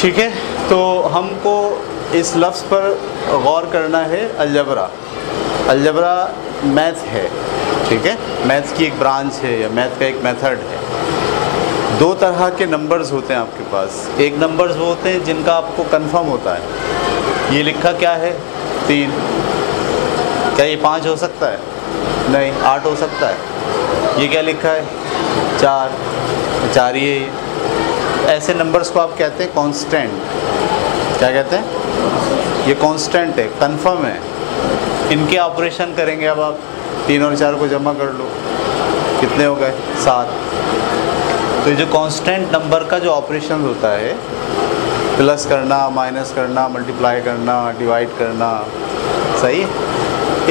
ठीक है, तो हमको इस लफ्ज़ पर गौर करना है। अलजबरा, अलजबरा मैथ है, ठीक है, मैथ की एक ब्रांच है या मैथ का एक मेथड है। दो तरह के नंबर्स होते हैं आपके पास। एक नंबर्स वो होते हैं जिनका आपको कंफर्म होता है, ये लिखा क्या है 3, क्या ये 5 हो सकता है? नहीं। 8 हो सकता है? ये क्या लिखा है 4 ही है। ऐसे नंबर्स को आप कहते हैं कांस्टेंट। क्या कहते हैं? ये कांस्टेंट है, कंफर्म है। इनके ऑपरेशन करेंगे। अब आप 3 और 4 को जमा कर लो, कितने हो गए? 7। तो ये जो कांस्टेंट नंबर का जो ऑपरेशन होता है, प्लस करना, माइनस करना, मल्टीप्लाई करना, डिवाइड करना, सही,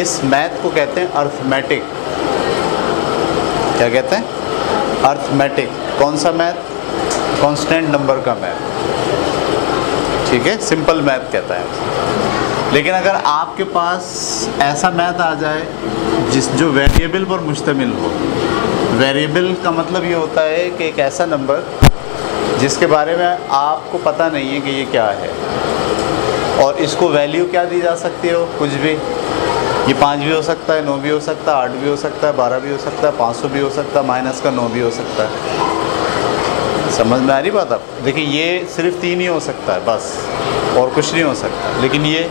इस मैथ को कहते हैं अर्थमेटिक। क्या कहते हैं? अर्थमेटिक। कौन सा मैथ? कांस्टेंट नंबर का मैथ, ठीक है, सिंपल मैथ कहता है उसे। लेकिन अगर आपके पास ऐसा मैथ आ जाए जो वेरिएबल पर मुश्तमिल हो, वेरिएबल का मतलब ये होता है कि एक ऐसा नंबर जिसके बारे में आपको पता नहीं है कि ये क्या है, और इसको वैल्यू क्या दी जा सकती है? कुछ भी। ये 5 भी हो सकता है, 9 भी हो सकता है, 8 भी हो सकता है, 12 भी हो सकता है, 500 भी हो सकता है, माइनस का 9 भी हो सकता है। समझ में आ रही बात आपको? देखिए, ये सिर्फ 3 ही हो सकता है बस, और कुछ नहीं हो सकता। लेकिन ये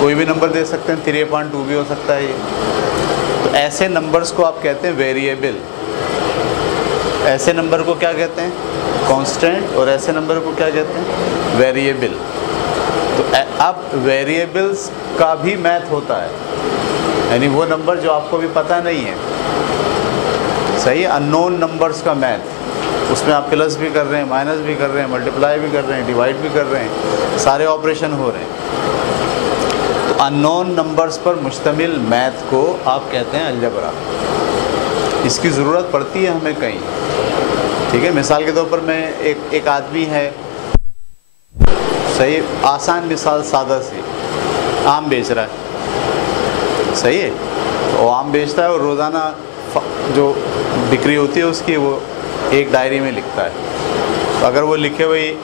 कोई भी नंबर दे सकते हैं, 3.2 भी हो सकता है ये। तो ऐसे नंबर्स को आप कहते हैं वेरिएबल। ऐसे नंबर को क्या कहते हैं? कांस्टेंट। और ऐसे नंबर को क्या कहते हैं? वेरिएबल। तो अब वेरिएबल्स का भी मैथ होता है, यानी वो नंबर जो आपको भी पता नहीं है, सही है, अननोन नंबर्स का मैथ। उसमें आप प्लस भी कर रहे हैं, माइनस भी कर रहे हैं, मल्टीप्लाई भी कर रहे हैं, डिवाइड भी कर रहे हैं, सारे ऑपरेशन हो रहे हैं। तो अननोन नंबर्स पर मुश्तमिल मैथ को आप कहते हैं अलजबरा। इसकी ज़रूरत पड़ती है हमें कहीं, ठीक है। मिसाल के तौर पर मैं एक आदमी है, सही, आसान मिसाल, सादा सी, आम बेच रहा है, सही है। तो आम बेचता है और रोज़ाना जो बिक्री होती है उसकी वो एक डायरी में लिखता है। तो अगर वो लिखे हुए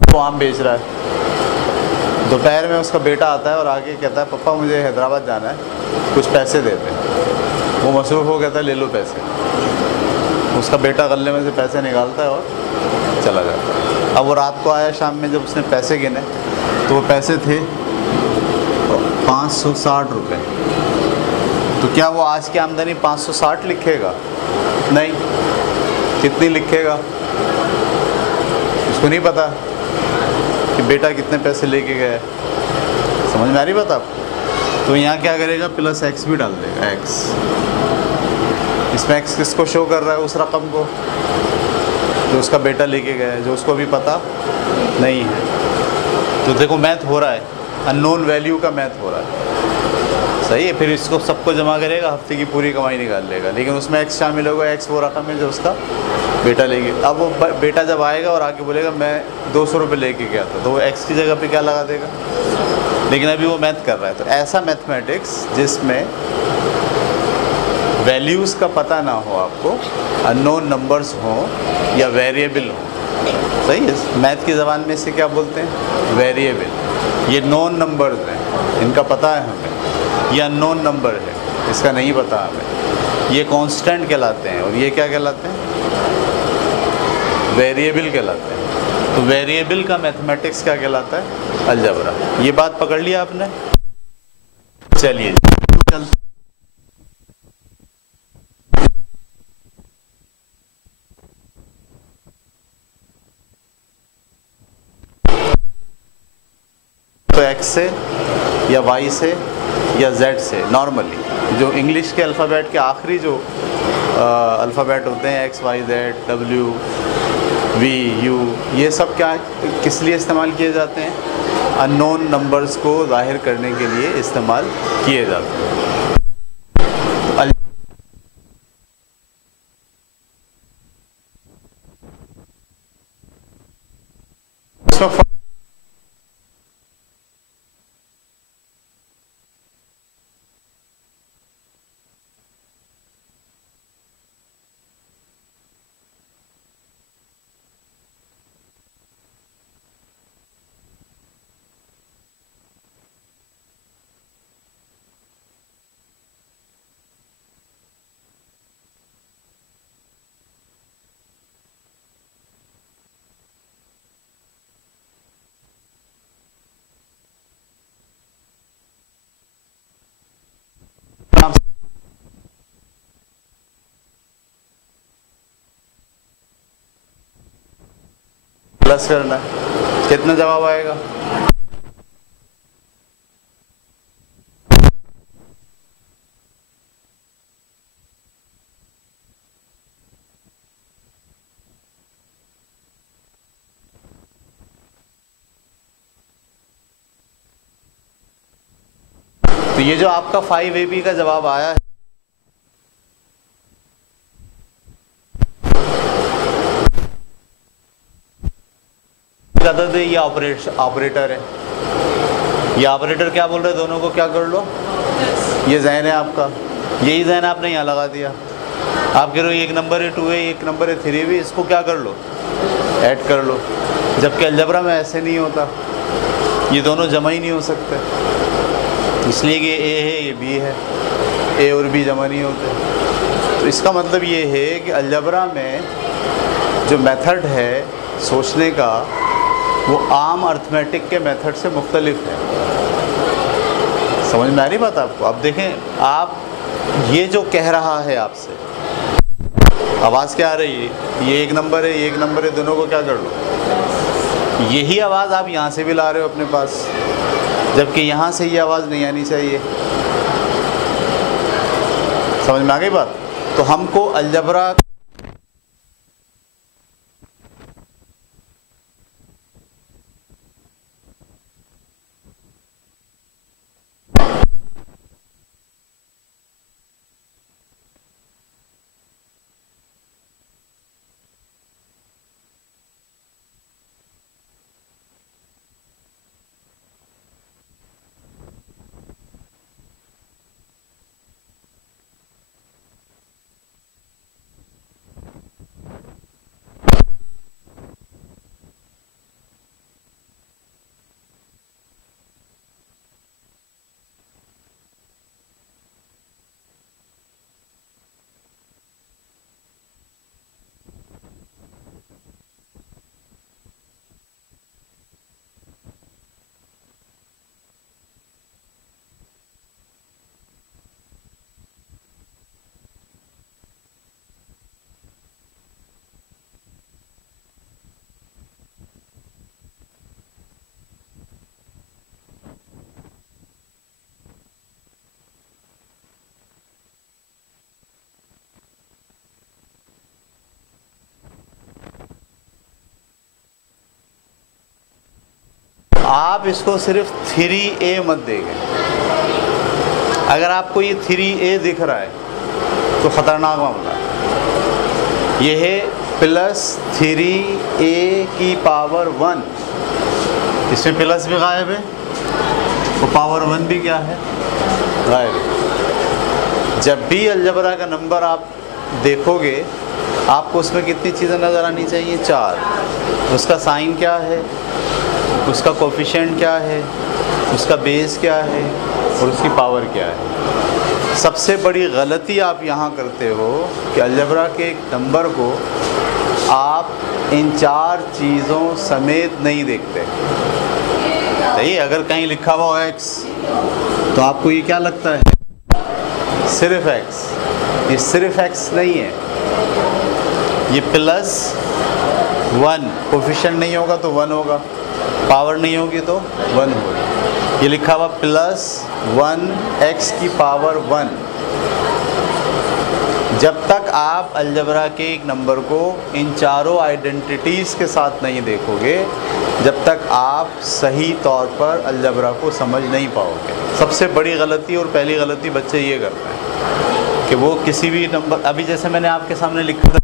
वो आम बेच रहा है, दोपहर में उसका बेटा आता है और आके कहता है पापा मुझे हैदराबाद जाना है, कुछ पैसे दे दे। वो मसरूफ़ हो कहता है ले लो पैसे। उसका बेटा गले में से पैसे निकालता है और चला जाता है। अब वो रात को आया, शाम में जब उसने पैसे गिने तो वो पैसे थे 560 रुपये। तो क्या वो आज की आमदनी 560 लिखेगा? नहीं। कितनी लिखेगा? उसको नहीं पता कि बेटा कितने पैसे लेके गया। समझ में आ रही बात आपको? तो यहाँ क्या करेगा? प्लस एक्स भी डाल देगा, एक्स। इसमें एक्स किसको शो कर रहा है? उस रकम को जो उसका बेटा लेके गया है, जो उसको अभी पता नहीं है। तो देखो मैथ हो रहा है, अननोन वैल्यू का मैथ हो रहा है, सही है। फिर इसको सबको जमा करेगा, हफ्ते की पूरी कमाई निकाल लेगा, लेकिन उसमें एक्स शामिल होगा। एक्स वो रकम है जो उसका बेटा लेके। अब वो बेटा जब आएगा और आके बोलेगा मैं 200 रुपये लेके गया था, तो वो एक्स की जगह पे क्या लगा देगा? लेकिन अभी वो मैथ कर रहा है। तो ऐसा मैथमेटिक्स जिसमें वैल्यूज़ का पता ना हो आपको, अननोन नंबर्स हों या वेरिएबल हों, सही है। मैथ की ज़बान में इसे क्या बोलते हैं? वेरिएबल। ये नॉन नंबर्स हैं, इनका पता है हमें। ये अननोन नंबर है, इसका नहीं पता हमें। ये कांस्टेंट कहलाते हैं, और ये क्या कहलाते हैं? वेरिएबल कहलाते हैं। तो वेरिएबल का मैथमेटिक्स क्या कहलाता है? अलजबरा। ये बात पकड़ लिया आपने? चलिए चल। तो एक्स से या वाई से या जेड से, नॉर्मली जो इंग्लिश के अल्फ़ाबेट के आखिरी जो अल्फ़ाबेट होते हैं, X Y Z W V U, ये सब क्या किस लिए इस्तेमाल किए जाते हैं? अननोन नंबर्स को ज़ाहिर करने के लिए इस्तेमाल किए जाते हैं। प्लस करना है, कितना जवाब आएगा? तो ये जो आपका 5AB का जवाब आया है, ये ऑपरेटर है। ये ऑपरेटर क्या बोल रहे हैं, दोनों को क्या कर लो, ये जहन है आपका, यही जहन आपने यहाँ लगा दिया। आप कह रहे हो एक नंबर है 2A, एक नंबर है 3B, इसको क्या कर लो, ऐड कर लो। जबकि अलजबरा में ऐसे नहीं होता, ये दोनों जमा ही नहीं हो सकते, इसलिए कि A है ये B है, A और B जमा नहीं होते। तो इसका मतलब ये है कि अलजबरा में जो मेथड है सोचने का वो आम अर्थमेटिक के मेथड से मुख्तलिफ है। समझ में आ रही बात आपको? अब देखें, आप ये जो कह रहा है आपसे, आवाज़ क्या आ रही है, ये एक नंबर है, ये एक नंबर है, दोनों को क्या कर लो। यही आवाज़ आप यहाँ से भी ला रहे हो अपने पास, जबकि यहाँ से ये आवाज़ नहीं आनी चाहिए। समझ में आ गई बात? तो हमको अलजबरा आप इसको सिर्फ 3A मत देंगे। अगर आपको ये 3A दिख रहा है तो ख़तरनाक मामला है। ये है प्लस 3A की पावर 1, इसमें प्लस भी गायब है तो पावर 1 भी क्या है, गायब है। जब भी अलजबरा का नंबर आप देखोगे आपको उसमें कितनी चीज़ें नज़र आनी चाहिए, 4। उसका साइन क्या है, उसका कोफिशिएंट क्या है, उसका बेस क्या है और उसकी पावर क्या है। सबसे बड़ी गलती आप यहाँ करते हो कि अलजबरा के एक नंबर को आप इन 4 चीज़ों समेत नहीं देखते। सही, अगर कहीं लिखा हुआ हो x तो आपको ये क्या लगता है, सिर्फ x। ये सिर्फ x नहीं है, ये प्लस 1, कोफिशिएंट नहीं होगा तो 1 होगा, पावर नहीं होगी तो 1 होगी। ये लिखा हुआ प्लस 1 x की पावर 1, जब तक आप अलजबरा के एक नंबर को इन चारों आइडेंटिटीज़ के साथ नहीं देखोगे, जब तक आप सही तौर पर अलजबरा को समझ नहीं पाओगे। सबसे बड़ी गलती और पहली गलती बच्चे ये करते हैं कि वो किसी भी नंबर, अभी जैसे मैंने आपके सामने लिखा था,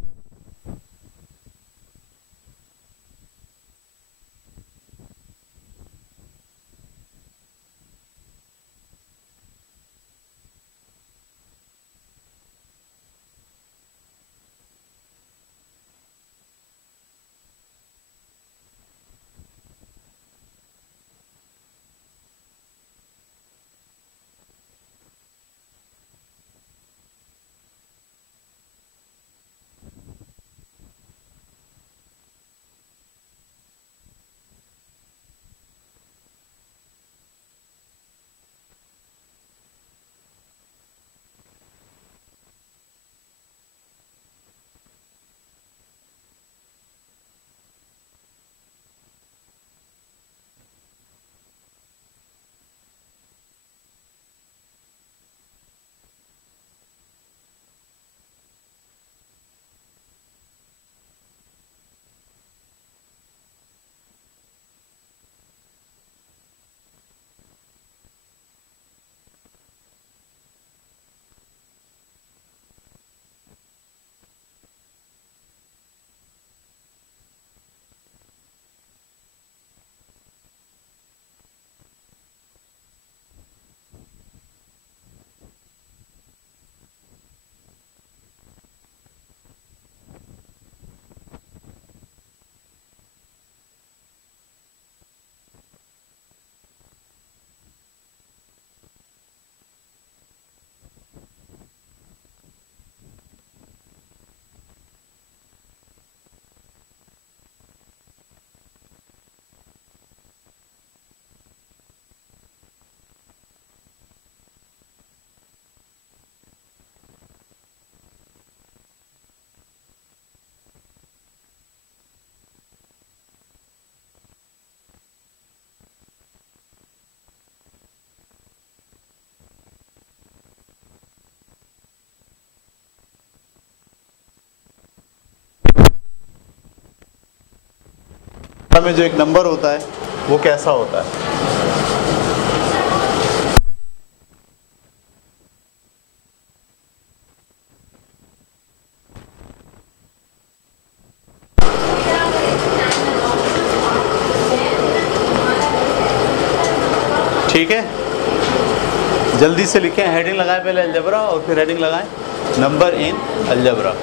में जो एक नंबर होता है वो कैसा होता है। ठीक है, जल्दी से लिखें, हेडिंग लगाएं पहले अलजबरा और फिर हेडिंग लगाएं नंबर इन अलजबरा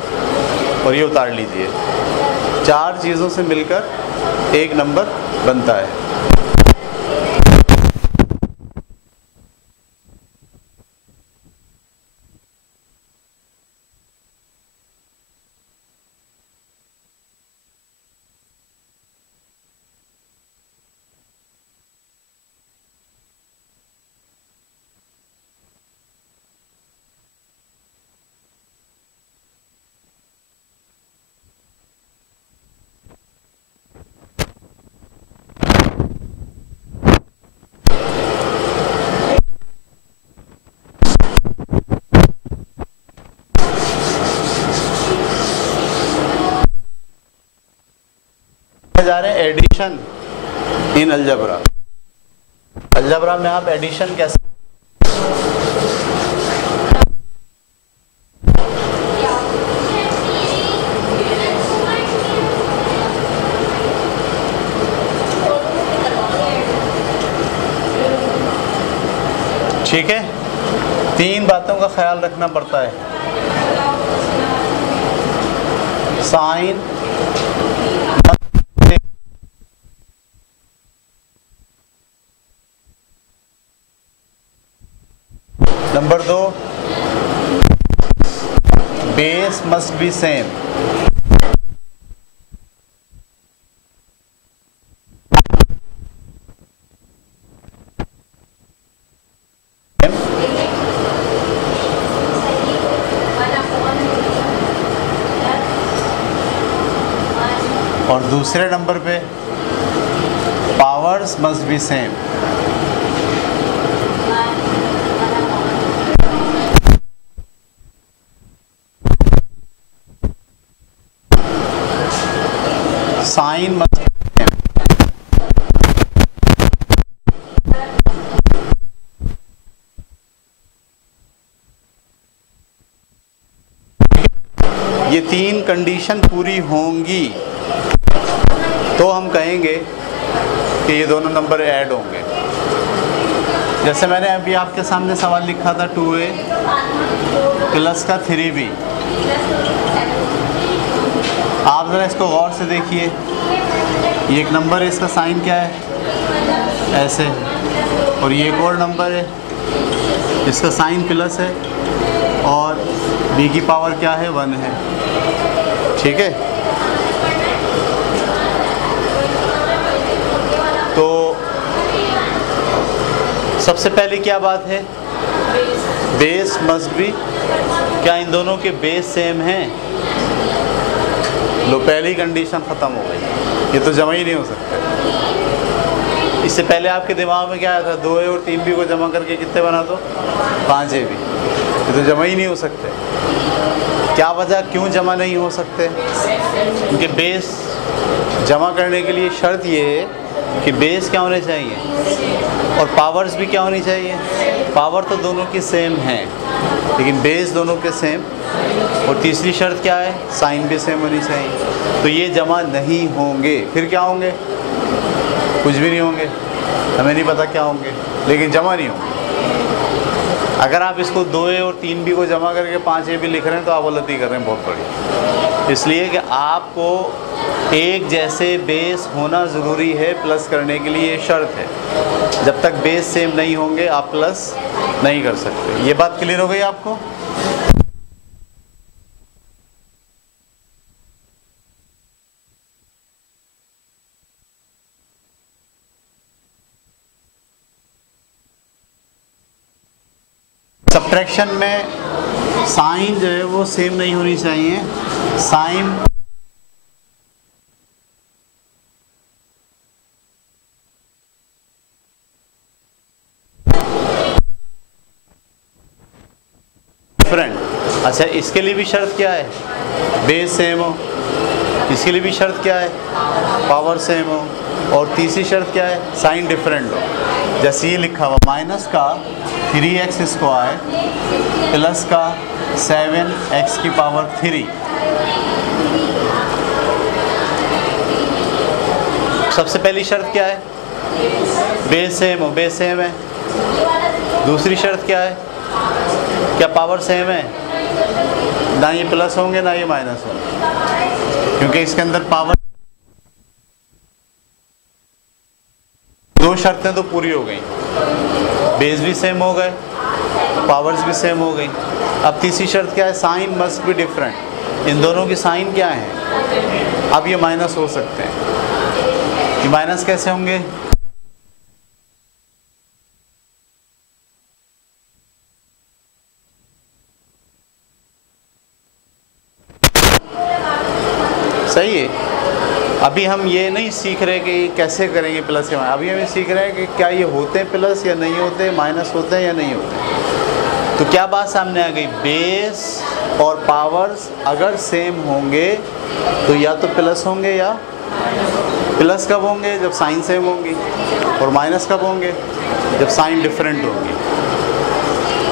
और ये उतार लीजिए। 4 चीज़ों से मिलकर एक नंबर बनता है। जा रहे हैं एडिशन इन अलजबरा। अलजबरा में आप एडिशन कैसे, ठीक है, 3 बातों का ख्याल रखना पड़ता है। Sign, number 2 base must be same. और दूसरे नंबर पे पावर्स मस्ट बी सेम। ये 3 कंडीशन पूरी होंगी तो हम कहेंगे कि ये दोनों नंबर ऐड होंगे। जैसे मैंने अभी आपके सामने सवाल लिखा था 2a प्लस का 3b। आप ज़रा इसको गौर से देखिए, ये एक नंबर है, इसका साइन क्या है ऐसे, और ये एक और नंबर है, इसका साइन प्लस है और b की पावर क्या है 1 है। ठीक है, तो सबसे पहले क्या बात है, बेस मस्ट बी, क्या इन दोनों के बेस सेम हैं? लो, पहली कंडीशन ख़त्म हो गई, ये तो जमा ही नहीं हो सकता। इससे पहले आपके दिमाग में क्या आया था, 2a और 3b को जमा करके कितने बना दो 5ab, ये तो जमा ही नहीं हो सकते। क्या वजह, क्यों जमा नहीं हो सकते? उनके बेस जमा करने के लिए शर्त ये है कि बेस क्या होने चाहिए और पावर्स भी क्या होनी चाहिए। पावर तो दोनों की सेम हैं लेकिन बेस दोनों के सेम, और तीसरी शर्त क्या है, साइन भी सेम होनी चाहिए। तो ये जमा नहीं होंगे, फिर क्या होंगे, कुछ भी नहीं होंगे, हमें नहीं पता क्या होंगे, लेकिन जमा नहीं होंगे। अगर आप इसको 2a और 3b को जमा करके 5ab लिख रहे हैं तो आप गलती कर रहे हैं बहुत बड़ी, इसलिए कि आपको एक जैसे बेस होना ज़रूरी है प्लस करने के लिए, ये शर्त है। जब तक बेस सेम नहीं होंगे आप प्लस नहीं कर सकते। ये बात क्लियर हो गई आपको? सब्ट्रैक्शन में साइन जो है वो सेम नहीं होनी चाहिए। Sign different. अच्छा, इसके लिए भी शर्त क्या है, बेस सेम हो। इसके लिए भी शर्त क्या है, पावर सेम हो। और तीसरी शर्त क्या है, साइन डिफरेंट हो। जैसे ये लिखा हुआ माइनस का 3x स्क्वायर प्लस का 7x की पावर 3। सबसे पहली शर्त क्या है, बेस सेम हो, बेस सेम है। दूसरी शर्त क्या है, क्या पावर सेम है, ना ये प्लस होंगे ना ये माइनस होंगे, क्योंकि इसके अंदर पावर, दो शर्तें तो पूरी हो गई, बेस भी सेम हो गए, पावर्स भी सेम हो गई। अब तीसरी शर्त क्या है, साइन मस्ट बी डिफरेंट। इन दोनों की साइन क्या है, अब ये माइनस हो सकते हैं। ये माइनस कैसे होंगे, सही है। अभी हम ये नहीं सीख रहे कि कैसे करेंगे प्लस या माइनस, अभी हम ये सीख रहे हैं कि क्या ये होते हैं प्लस या नहीं होते, माइनस होते हैं या नहीं होते। तो क्या बात सामने आ गई, बेस और पावर्स अगर सेम होंगे तो या तो प्लस होंगे, या प्लस कब होंगे, जब साइन सेम होंगी, और माइनस कब होंगे, जब साइन डिफरेंट होंगी।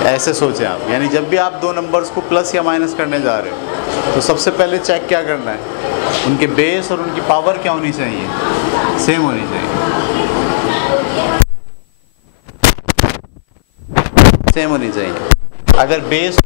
ऐसे सोचें आप, यानी जब भी आप दो नंबर्स को प्लस या माइनस करने जा रहे हो तो सबसे पहले चेक क्या करना है, उनके बेस और उनकी पावर क्या होनी चाहिए, सेम होनी चाहिए, सेम होनी चाहिए। अगर बेस